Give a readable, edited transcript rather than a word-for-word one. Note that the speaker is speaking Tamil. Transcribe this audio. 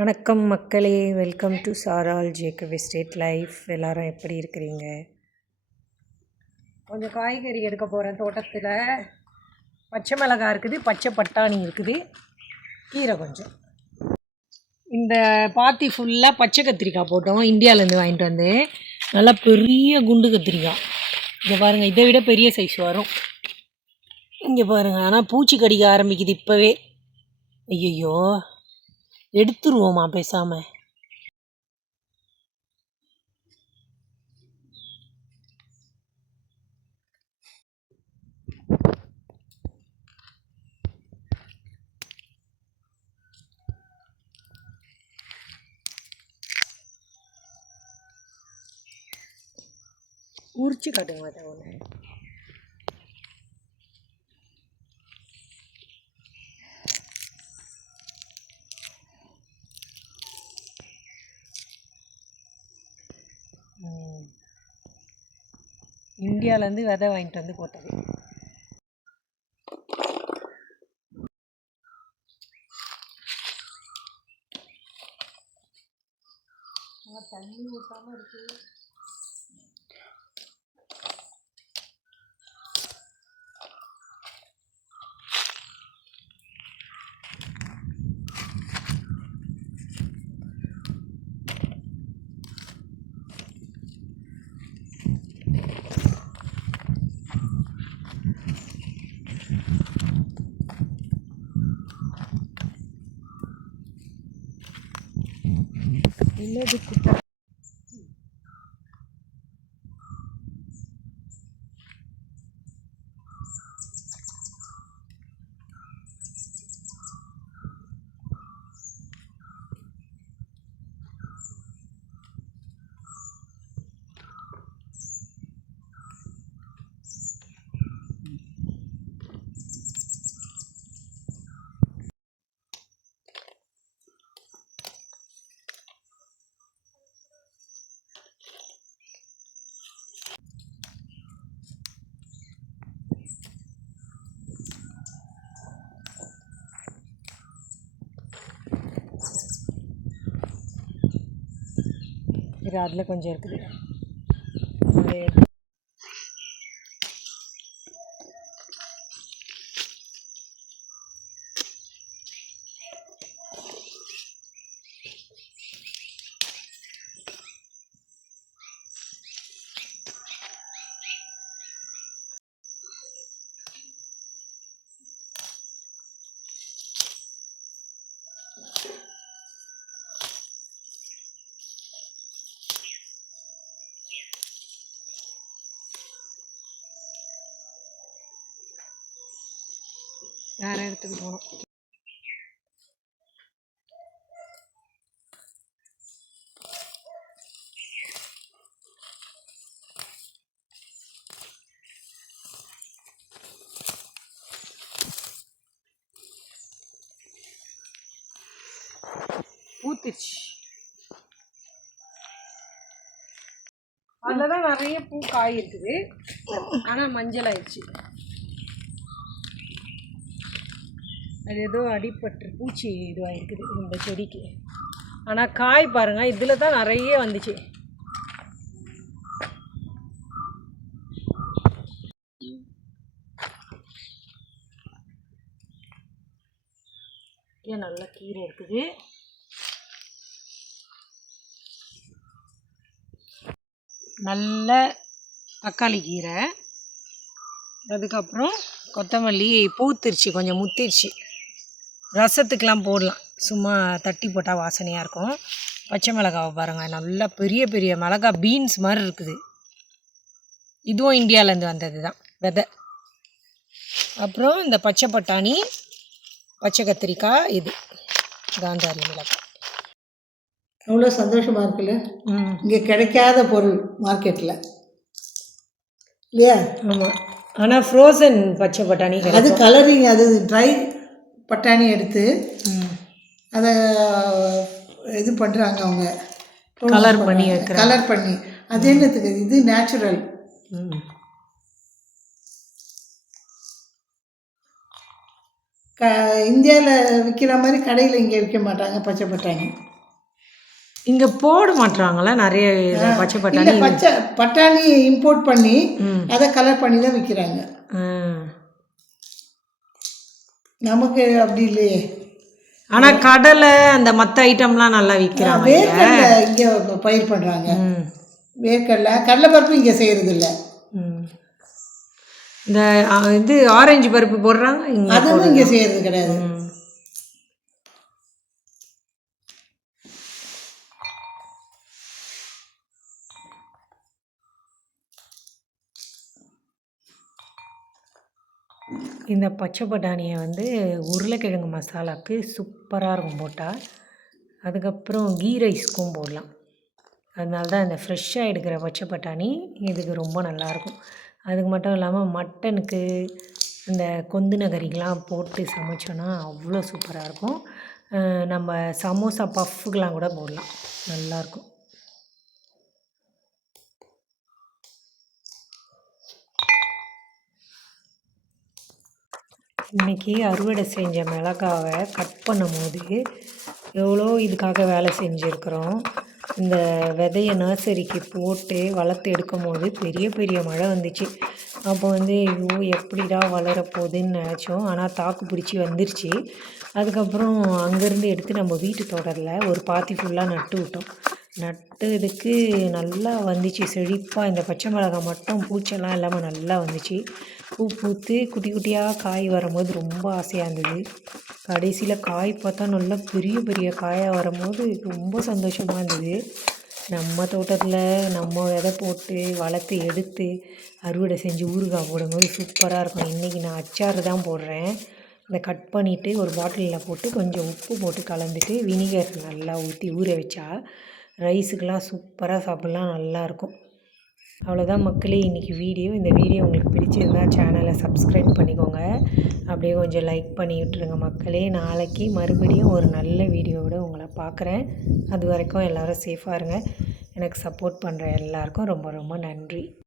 வணக்கம் மக்களே, வெல்கம் டு சாரால் ஜேக்கப் எஸ்டேட் லைஃப். எல்லாரும் எப்படி இருக்கிறீங்க? கொஞ்சம் காய்கறி எடுக்க போகிறேன். தோட்டத்தில் பச்சை மிளகாய் இருக்குது, பச்சை பட்டாணி இருக்குது, கீரை கொஞ்சம். இந்த பாத்தி ஃபுல்லாக பச்சை கத்திரிக்காய் போட்டோம், இந்தியாவிலேருந்து வாங்கிட்டு வந்து. நல்லா பெரிய குண்டு கத்திரிக்காய். இங்கே பாருங்கள், இதை விட பெரிய சைஸ் வரும். இங்கே பாருங்கள், ஆனால் பூச்சி கடிக்க ஆரம்பிக்குது இப்போவே. ஐயோ, எடுத்துருவோமா பேசாம? உரிச்சு காட்டுங்க மாட்டேன் ஒன்று. இந்தியாவிலேருந்து விதை வாங்கிட்டு வந்து போட்டது. தண்ணி ஊற்றாமல் இருக்குது. என்னது குட்டை? இது அதில் கொஞ்சம் இருக்குது. வேறு இடத்துக்கு போகணும். பூத்துச்சு. அதில் தான் நிறைய பூ காய் இருக்குது, ஆனால் மஞ்சள் ஆயிடுச்சு. அது ஏதோ அடிப்பட்டு பூச்சி இதுவாக இருக்குது இந்த செடிக்கு. ஆனால் காய் பாருங்கள், இதில் தான் நிறைய வந்துச்சு. ஏன் நல்ல கீரை இருக்குது. நல்ல தக்காளி கீரை, அதுக்கப்புறம் கொத்தமல்லி பூத்திருச்சு, கொஞ்சம் முத்திருச்சு. ரசத்துக்கெலாம் போடலாம், சும்மா தட்டி போட்டால் வாசனையாக இருக்கும். பச்சை மிளகாவை பாருங்கள், நல்லா பெரிய பெரிய மிளகாய் பீன்ஸ் மாதிரி இருக்குது. இதுவும் இந்தியாவிலேருந்து வந்தது தான் விதை. அப்புறம் இந்த பச்சை பட்டாணி, பச்சை கத்திரிக்காய், இது காந்தாரி மிளகாய். அவ்வளோ சந்தோஷமாக இருக்குல்ல. இங்கே கிடைக்காத பொருள் மார்க்கெட்டில் இல்லையா? ஆமாம், ஆனால் ஃப்ரோசன் பச்சை பட்டாணி அது கலரிங், அது ட்ரை பட்டாணி எடுத்து அதை இது பண்ணுறாங்க அவங்க, கலர் பண்ணி கலர் பண்ணி. அது என்னத்துக்கு? இது நேச்சுரல். இந்தியாவில் விற்கிற மாதிரி கடையில் இங்கே விற்க மாட்டாங்க பச்சை பட்டாணி. இங்கே போட மாட்டுறாங்களா நிறைய பச்சை இல்லை, பட்டாணி? பச்சை பட்டாணி இம்போர்ட் பண்ணி அதை கலர் பண்ணி தான் விற்கிறாங்க. நமக்கு அப்படி இல்லையே. ஆனால் கடலை அந்த மற்ற ஐட்டம்லாம் நல்லா விற்கிறாங்க. வேர்க்கடலை இங்கே பயிர் பண்ணுறாங்க. வேர்க்கடலை கடலைப்பருப்பு இங்கே செய்கிறதில்ல. இந்த இது ஆரஞ்சு பருப்பு போடுறாங்க இங்கே, அதுவும் இங்கே செய்கிறது கிடையாது. இந்த பச்சை பட்டாணியை வந்து உருளைக்கிழங்கு மசாலாவுக்கு சூப்பராக இருக்கும் போட்டால். அதுக்கப்புறம் கீ ரைஸ்க்கும் போடலாம். அதனால தான் இந்த ஃப்ரெஷ்ஷாக எடுக்கிற பச்சை பட்டாணி இதுக்கு ரொம்ப நல்லாயிருக்கும். அதுக்கு மட்டும் இல்லாமல் மட்டனுக்கு இந்த கொந்துன கறிக்கெலாம் போட்டு சமைச்சோன்னா அவ்வளோ சூப்பராக இருக்கும். நம்ம சமோசா பஃப்புக்கெலாம் கூட போடலாம், நல்லாயிருக்கும். இன்றைக்கி அறுவடை செஞ்ச மிளகாவை கட் பண்ணும்போது எவ்வளோ இதுக்காக வேலை செஞ்சுருக்குறோம். இந்த விதையை நர்சரிக்கு போட்டு வளர்த்து எடுக்கும் போது பெரிய பெரிய மழை வந்துச்சு. அப்போ வந்து ஐயோ எப்படிடா வளரப்போகுதுன்னு நினச்சோம். ஆனால் தாக்கு பிடிச்சி வந்துருச்சு. அதுக்கப்புறம் அங்கேருந்து எடுத்து நம்ம வீட்டு தோட்டத்தில் ஒரு பாத்தி ஃபுல்லாக நட்டு விட்டோம். நட்டதுக்கு நல்லா வந்துச்சு செழிப்பாக. இந்த பச்சை மிளகாய் மட்டும் பூச்செல்லாம் இல்லாமல் நல்லா வந்துச்சு. பூ பூத்து குட்டி குட்டியாக காய் வரும்போது ரொம்ப ஆசையாக இருந்தது. கடைசியில் காய் பார்த்தா நல்லா பெரிய பெரிய காயாக வரும்போது ரொம்ப சந்தோஷமாக இருந்தது. நம்ம தோட்டத்தில் நம்ம விதை போட்டு வளர்த்து எடுத்து அறுவடை செஞ்சு ஊறுகாய் போடும்போது சூப்பராக இருக்கும். இன்றைக்கி நான் அச்சாறு தான் போடுறேன். இதை கட் பண்ணிவிட்டு ஒரு பாட்டிலில் போட்டு கொஞ்சம் உப்பு போட்டு கலந்துட்டு வினிகர் நல்லா ஊற்றி ஊற வச்சா ரைஸுக்கெலாம் சூப்பராக சாப்பிட்லாம், நல்லாயிருக்கும். அவ்வளோதான் மக்களே இன்றைக்கி வீடியோ. இந்த வீடியோ உங்களுக்கு பிடிச்சிருந்தா சேனலை சப்ஸ்கிரைப் பண்ணிக்கோங்க. அப்படியே கொஞ்சம் லைக் பண்ணி விட்டுருங்க மக்களே. நாளைக்கு மறுபடியும் ஒரு நல்ல வீடியோவோட உங்களை பார்க்குறேன். அது வரைக்கும் எல்லோரும் சேஃபாக இருங்க. எனக்கு சப்போர்ட் பண்ணுற எல்லாருக்கும் ரொம்ப ரொம்ப நன்றி.